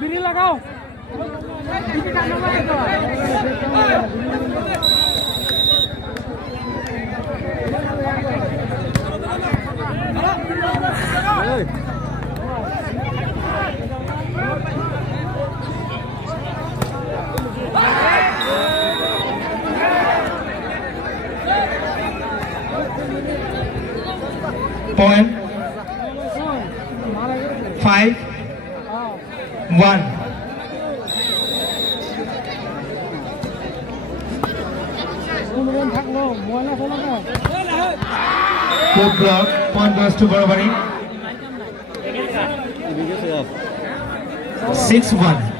बिरी लगाओ Point 5 1 Good block. Point goes to Borobari. 6-1.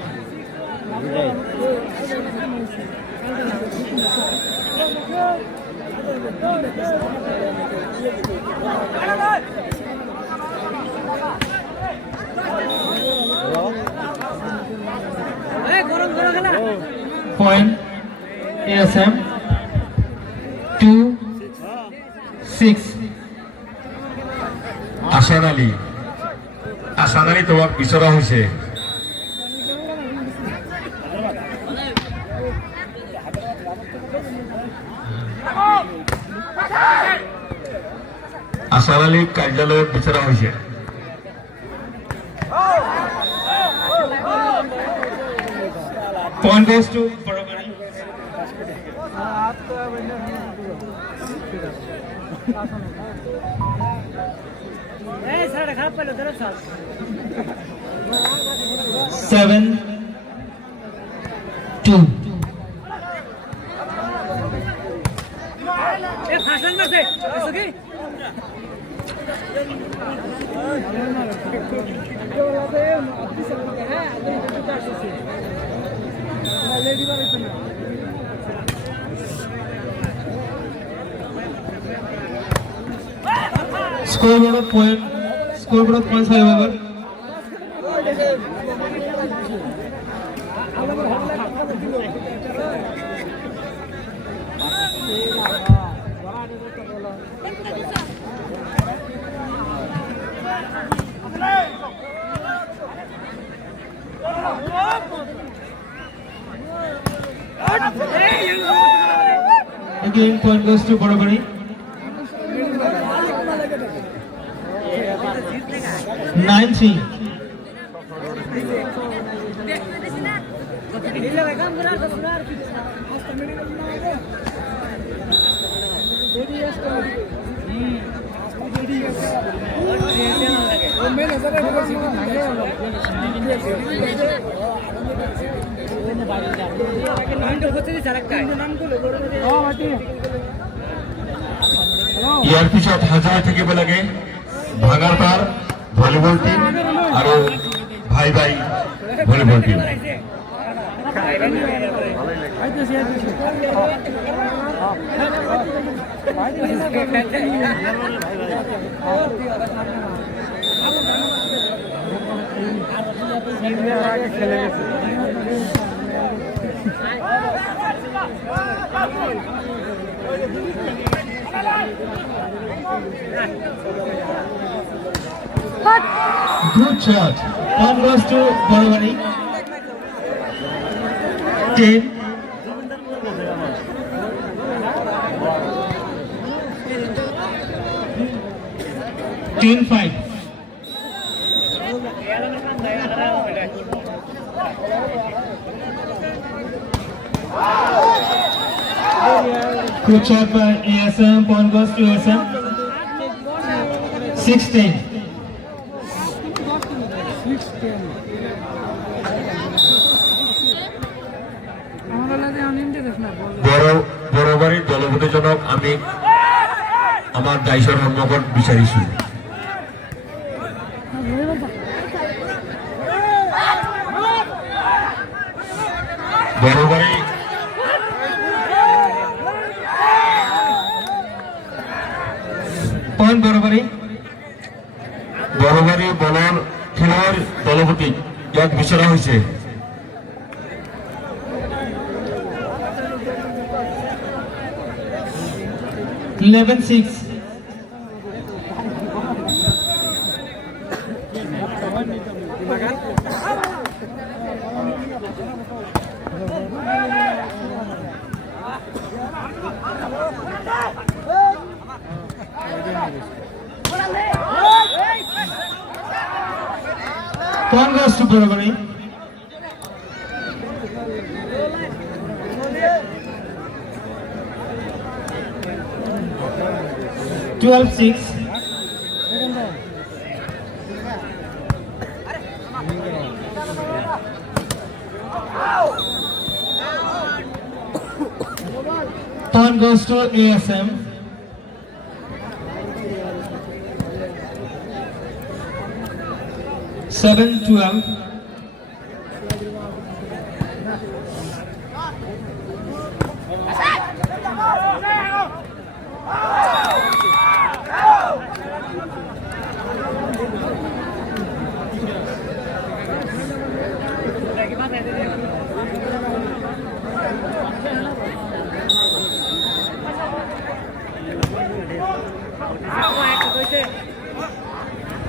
Point ASM 2-6. আশার আলী তোমাক বিচৰা হৈছে আশার আলী কাৰ্যালয়ত বিচৰা হৈছে Point goes to Borobari. Seven, 2. Scoreboard points, however. Again, point goes to Borobari. 9-3. ইয়াৰ পিছত হাজাৰ থাকিব লাগে ভাঙাৰ পাৰ ভলিবল টিম আৰু ভাই ভাই volleyball team Good shot. One goes to Borobari. 10, 10-5. Good shot by ASM. Point goes to ASM. 6-10. বরাবরই দলগতজনক আমি আমার দায়িত্বের সন্মুখত বিচাৰিছো বরাবরই Point বরাবরই বলৰ খেলৰ দলপতি ইয়াক বিচৰা হৈছে 11-6. Point goes to Borobari. Twelve six. Point goes to ASM. Seven 12.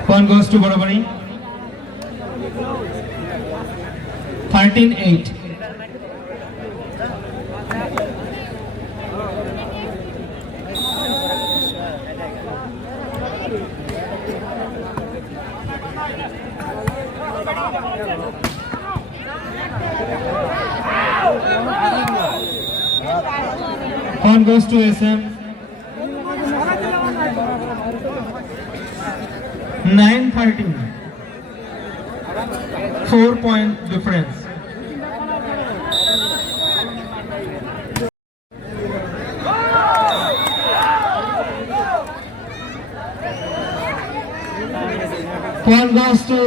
Point goes to Borobari. 13-8. Point goes to SM. 9-13. 4-point difference. Point goes to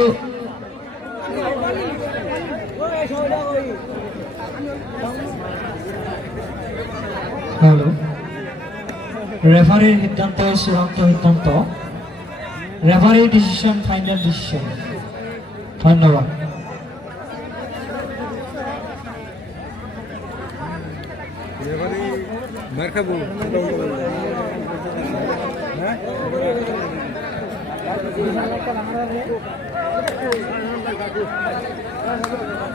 Hello. Referee সিদ্ধান্ত চূড়ান্ত সিদ্ধান্ত Referee decision final decision ধন্যবাদ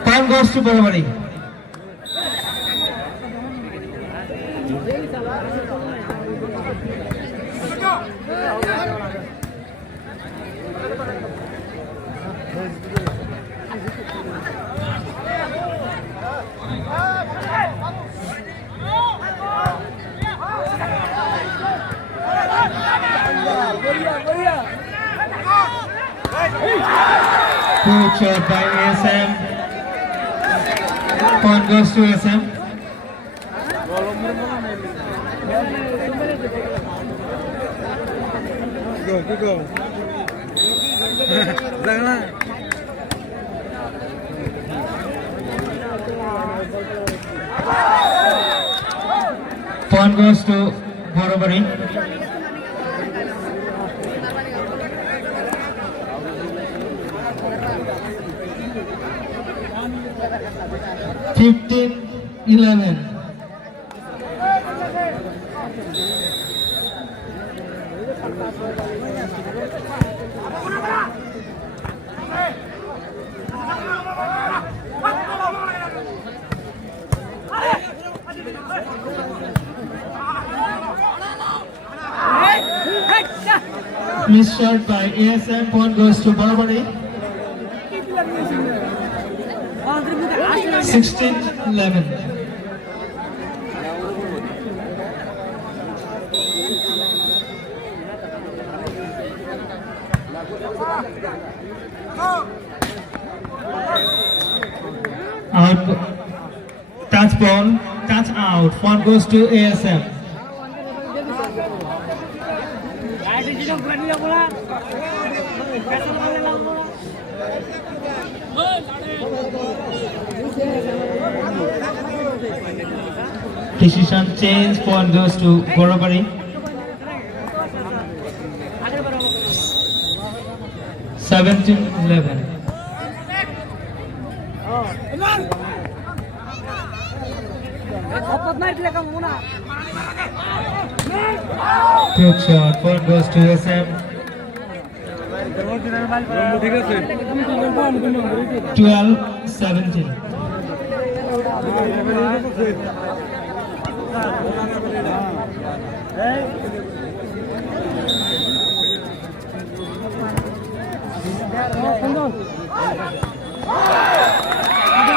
Point goes to Borobari. Good shot by ASM. Point goes to ASM. Go. Point goes to Borobari. Fifteen 11. Missed shot by ASM. Point goes to Barbary. 16-11. Out. Touch ball. Touch out. Point goes to ASM. Decision change. Point goes to Borobari. 17-11. Good shot. Point goes to SM. 12-17.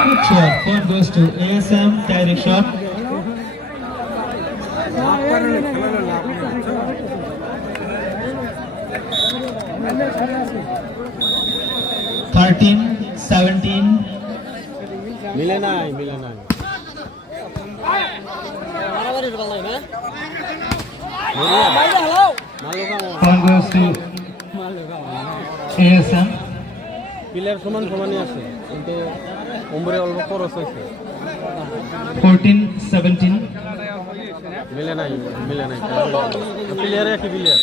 Good shot. Point goes to ASM. Direct shot. 13-17. মিলে নাই Point goes to ASM. Player সমানই আছে কিন্তু উমরে অল্প খরচ হয়েছে 14-17. মিলে নাই প্লেয়ার একই প্লেয়ার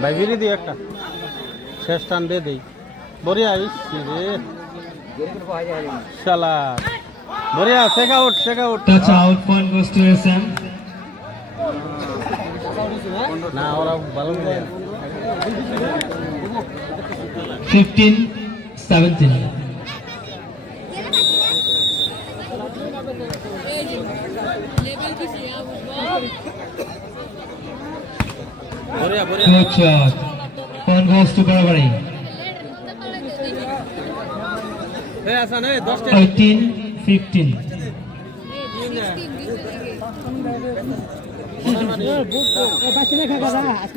ভাই বিলি দিই একটা শেষ টান দিয়ে দেই বড়িয়া আইসি রে শালা বড়িয়া check out Touch out. Point goes to SM. না ওরা ভালো প্লেয়ার 15-17. বড়িয়া Good shot. Point goes to Barbary. এই আসান এই 10টা 18-15.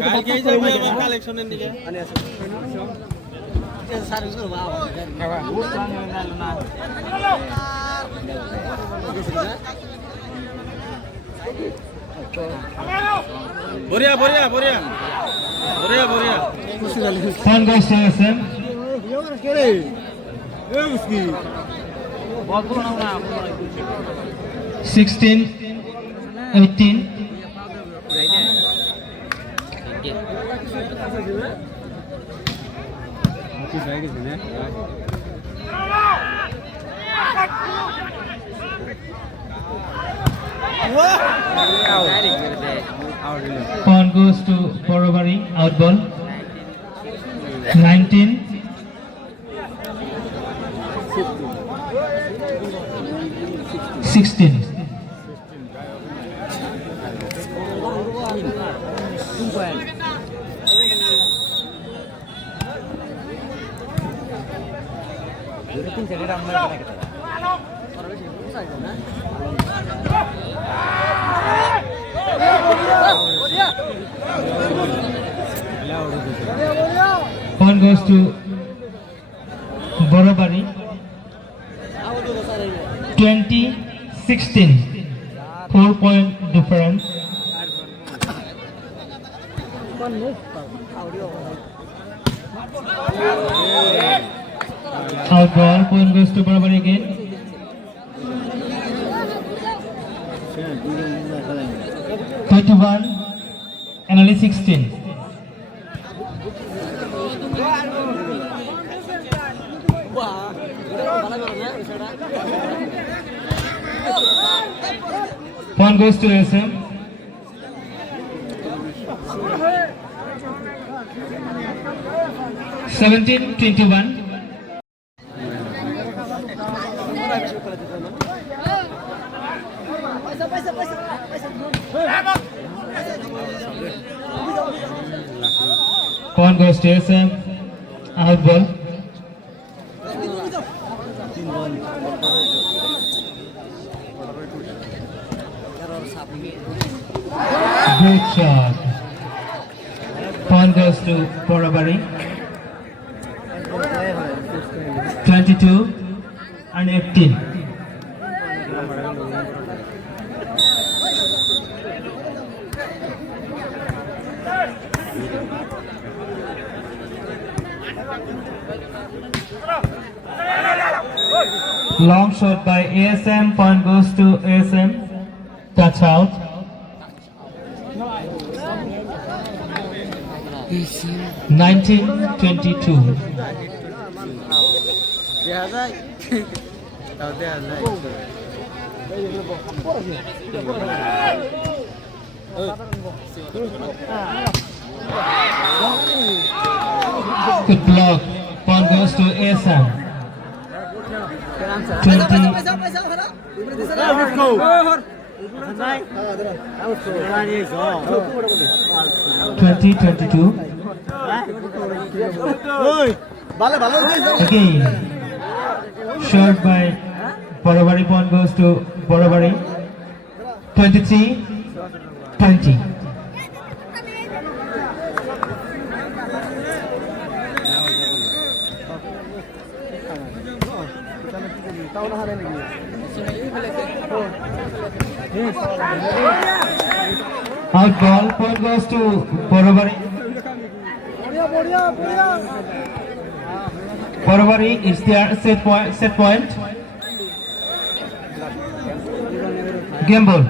কালকে যাবে আবার কালেকশনের দিকে বড়িয়া Point goes to SM. Sixteen, 18. Point goes to Borobari. Out ball. 19. 16. Point goes to Borobari. 20-16. 4-point difference. Out ball. Point goes to Borobari again. 21 and only 16. Point goes to SM. Seventeen 21. Point goes to ASM. Out ball. Good shot. Point goes to Borabari. 22 and 18. Long shot by ASM. Point goes to ASM. Touch out. Nineteen 22. দেখা যায় তাও দেখা যায় Good block. Point goes to ASM. 20-22. Again, shot by Borabari. Point goes to Borabari. 23-20. Out ball. Point goes to Borabari. Borabari is their set point. Game ball.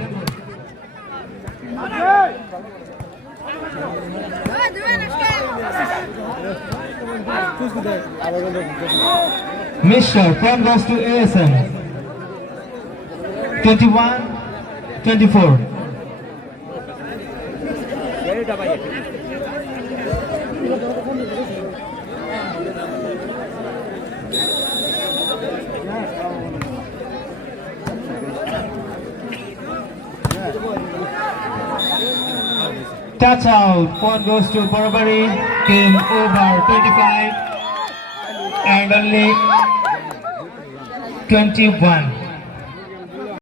Miss shot. Point goes to ASM. 21-24. Touch out. Point goes to Borabari. Game over. 25 and only 21.